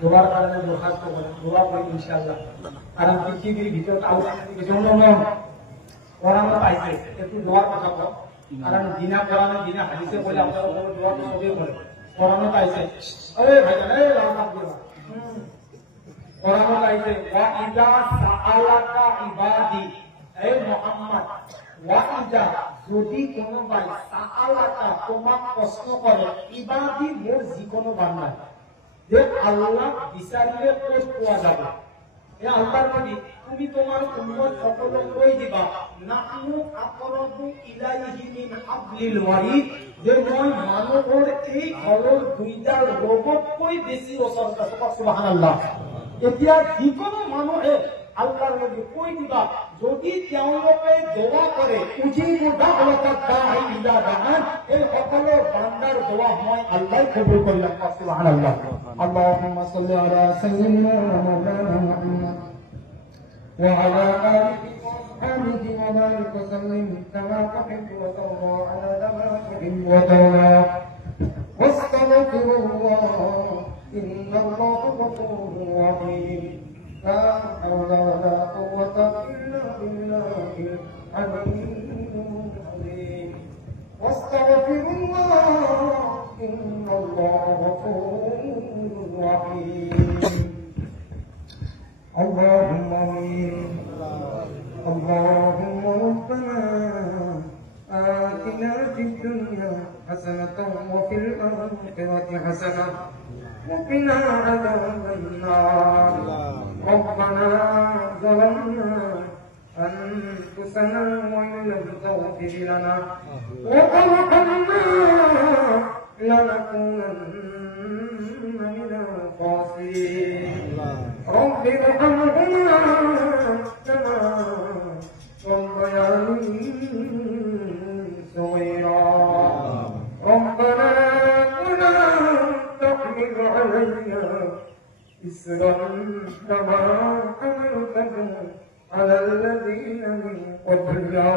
দোয়ার কারণে দরখাস্ত করেন, দোয়া করি ইনশাআল্লাহ। কারণ পৃথিবীর ভিতর পড়ানো পাইছে, একটু দোয়ার কথা কম। কারণ দিনা পড়ানো, দিনা হাদিসে বলে আপনারা দোয়া তো সবই বলে পড়ানো পাইছে। পড়ানো পাইছে ওয়া ইযা সাআলাকা ইবাদি, হে মুহাম্মদ, ওয়া ইযা যদি কোনো ভাই সাআলাকা তোমাক প্রশ্ন করে, ইবাদি মোর যিকোনো বান্দা, যে আল্লাহ বিচারিলে কোষ পোৱা যাবে, এ আল্লাহর নবী তুমি তোমার উম্মত সকলক কই দিবা, নাহনু আকরাবু ইলাইহি মিন হাবলিল ওয়ারিদ, যে মই মানুহৰ এই ঘৰৰ দুইডাল ৰবতকৈ বেছি ওচৰত আছো। সুবহানাল্লাহ। এতিয়া যিকোনো মানুহে আল্লাহর নবী কই দিবা, যদি তেওঁলোকে দোয়া করে, উজিবু দাওয়াতাদ দাঈ ইযা দাআন, এই সকল বান্দার দোয়া মই আল্লাহ কবুল করিলাম। সুবহানাল্লাহ। আল্লাহুম্মা সাল্লি আলা সাইয়্যিদিনা মাওলানা মুহাম্মদ ওয়া আলা আলিহি ওয়া আসহাবিহি ওয়া বারিক ওয়া সাল্লিম কামা তুহিব্বু ওয়া তারদা আলা মা তুহিব্বু ওয়া তারদা ওয়াস্তাগফিরুল্লাহ ইন্নাল্লাহা গফুরুর রাহিম। لا حول ولا قوة إلا بالله العلي العظيم. واستغفر الله إن الله غفور رحيم. اللهم آمين. اللهم ربنا آتنا في الدنيا حسنة وفي الآخرة حسنة وقنا عذاب النار. ربنا ظلمنا أنفسنا وإن لم تغفر لنا وترحمنا لنكونن من الخاسرين. رب ارحمهما كما ربياني صغيرا. ربنا ولا تحمل علينا إسرا كما حملته على الذين من قبلنا.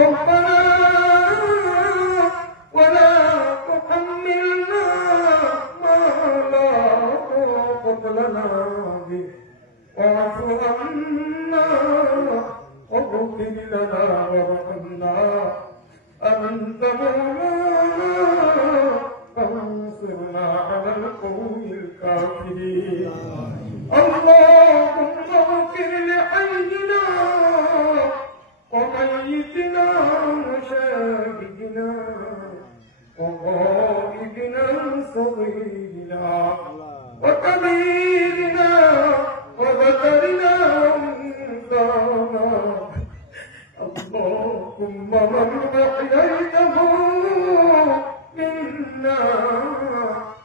ربنا ولا تحملنا ما لا طاقة لنا به واعف عنا واغفر لنا وارحمنا أنت مولانا فانصرنا على القوم الكافرين. اللهم اغفر لحينا وميتنا وشاهدنا وغائبنا صغيرنا وكبيرنا وذكرنا وانثانا. اللهم من أحييته منا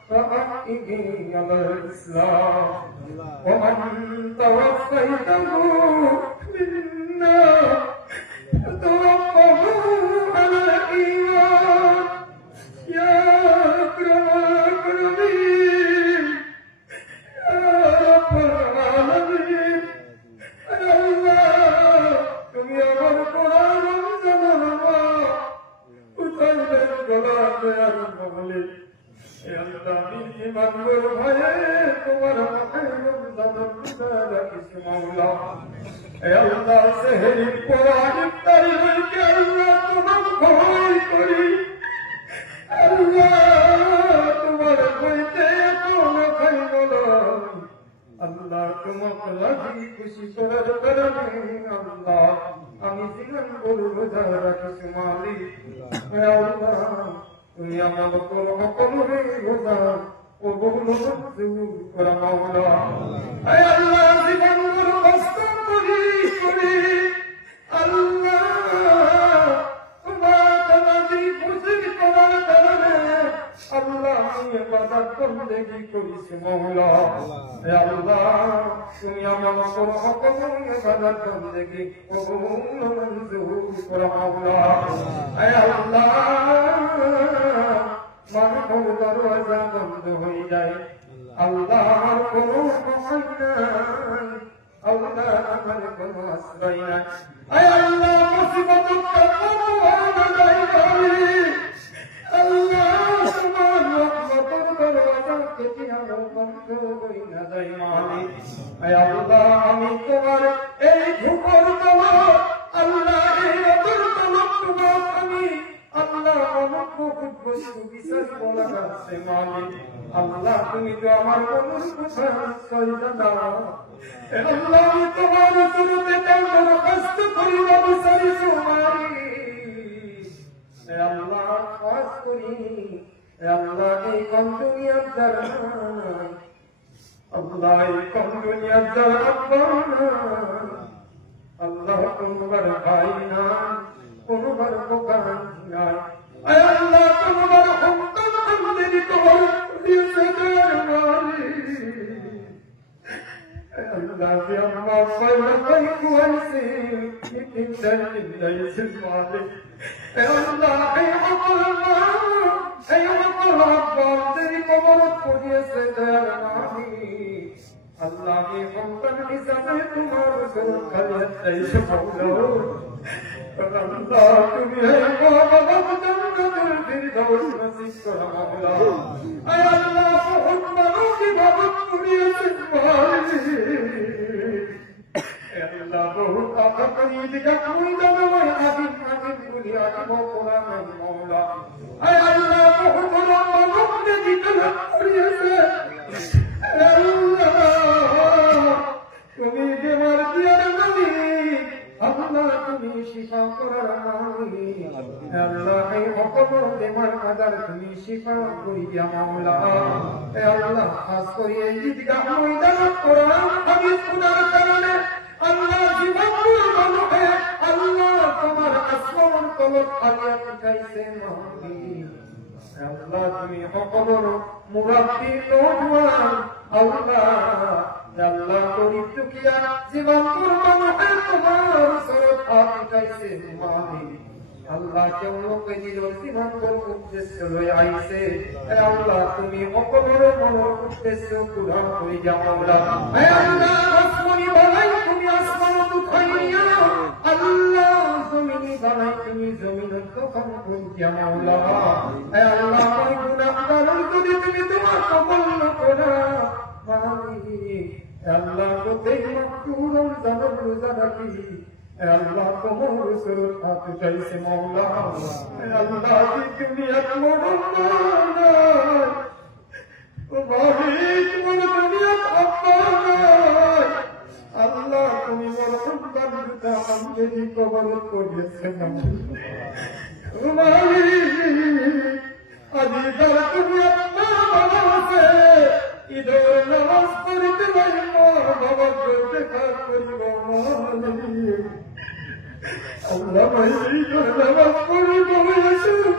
فأحيه على الإسلام ومن توفيته منا فتوفه على الإيمان يا أكرم الأكرمين يا رب العالمين. يا الله تم يا من قرآن زماننا وتنزل الجلال يا المغلق. يا الله من غير তোমার মাহের জানাত দাদা ইসমা আল্লাহ। হে আল্লাহ সেহরি কোরআন তারি হইকে আল্লাহ তোমার ভয় করি। আল্লাহ তোমার হইতে কোন খাইব না। আল্লাহ তোমাকে লাগি খুশি করার কারণে আল্লাহ আমি জীবন বলবো যারা কিছু মালিক। হে আল্লাহ তুমি আমার কোন হকম হয়ে গোদা ও বহু করা মাওলা। হে আল্লাহ জীবন কষ্ট করি করি আল্লাহ তোমার নামে খুশি করার কারণে আল্লাহ আমি ইবাদত বন্দেগী করিছি মাওলা। হে আল্লাহ তুমি আমার কোন হকম ইবাদত বন্দেগী কবুল মঞ্জুর করা মাওলা। হে আল্লাহ মানব দরওয়াজা বন্ধ হয়ে যায় আল্লাহর কোন সময় নাই। আল্লাহ আমার কোন আশ্রয় নাই। হে আল্লাহ মুসিবত আল্লাহ তোমার রহমতের দরওয়াজা যদি আমার বন্ধ হই না যাই মালিক আল্লাহ আমি তোমার এই ধুকর তলব আল্লাহ এই রতর তলব তোমার আমি আল্লাহ আমার বহুত বস্তু বিচার বলা যাচ্ছে মালিক আল্লাহ তুমি তো আমার মানুষ কোথায় সইদা দাও আল্লাহ আমি তোমার শুরুতে দরখাস্ত করি বিচারি আল্লাহ খাস করি আল্লাহ এই কম দুনিয়ার দ্বারা আল্লাহ এই কম দুনিয়ার দ্বারা আল্লাহ কোনবার ভাই না কোনবার বোকা নাই আল্লাহ কোনবার সন্তান সন্তানি তোমার Allah bi amma sayyidan kuwasi kimden dinleysin malik Allah ey Allah teri komarat kudiyese dermani Allah ki hamdan nizame tumhar sur khalat aisha mawla Allah tumi hai baba jannatul firdaus nasib kara mawla ay Allah muhammadu ki baba kudiyese malik Allah बहुत आका करी दिखा कोई दाना आदिम आदिम दुनिया की मौला मौला ऐ अल्लाह बहुत बड़ा मौला ने दिखा करिए से अल्लाह तुम्हें बीमार किया नबी अल्लाह तुम्हें शिफा कर नबी अल्लाह है हुक्म बीमार कदर तुम्हें शिफा करिया मौला ऐ अल्लाह खास करिए दिखा कोई दाना कुरान हदीस खुदा करने আল্লাহ জীবনপুর মানুষে আল্লাহ তোমার আসমান কলব আলিয়া পিঠাইছে মহাবী আল্লাহ তুমি সকলের মুরাব্বি নওজোয়ান আল্লাহ আল্লাহ গরিব দুখিয়া জীবনপুর মানুষে তোমার ওচৰত হাত উঠাইছে মহাবী আল্লাহ তেওঁলোকে নিজৰ জীৱনটোৰ উদ্দেশ্য লৈ আহিছে আল্লাহ তুমি সকলোৰে মনৰ উদ্দেশ্য পূৰণ কৰি দিয়া মাওলা আল্লাহ আসমানি বানাই তুমি আসমানত উঠাই নিয়া আল্লাহ জমিনি বানাই তুমি জমিনত দখল কৰি দিয়া মাওলা আল্লাহ মই গুনাহগার যদি তুমি তোমার কবুল নকৰা মালিক আল্লাহ গোটেই মাকতুর রমজানের রোজা রাখি Allah তোমার সুরত হাত উঠাইছে মাওলা আল্লাহ কি দুনিয়া মোড়না ও মালিক মোর দুনিয়া আপনা আল্লাহ তুমি মোর সন্তানটা আমদি কবল করিয়েছে ও মালিক আজি যারা দুনিয়া বানাছে ঈদের নামাজ পড়তে যাইবো বাবা দেখা করিব মালিক Allah masih dalam kuribu Yesus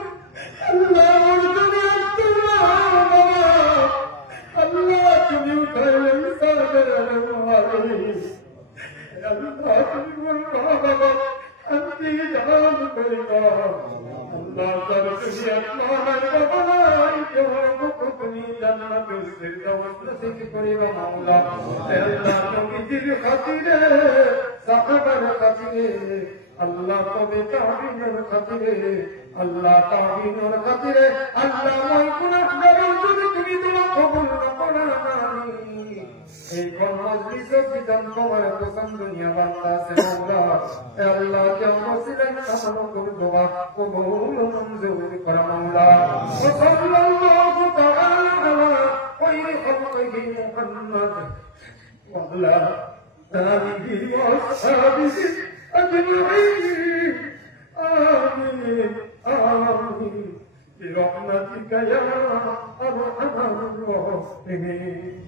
Allah murtani Allah Allah tumi uthai sadar alwali Allah tumi baba anti jalan karega Allah tar tumi atman baba ko tumi jannat firdaus nasib karega maula Allah tumi dil khatire sahabar khatire Allah tobe taabinor khatire Allah taabinor khatire Allah moy gunaahgar jodi tumi তোমার কবুল করো নানি এই কোন মজলিসে বিধান তোমার পছন্দ নিয়া বান্দা সে মাওলা এ আল্লাহ কে ওসিলা আমল করে দোয়া কবুল মঞ্জুর কর মাওলা সাল্লাল্লাহু তাআলা আলা খায়রি খালকিহি মুহাম্মদ ওয়া আলা আলিহি ওয়া আসহাবিহি أجمعين آمين آمين برحمتك يا أرحم الراحمين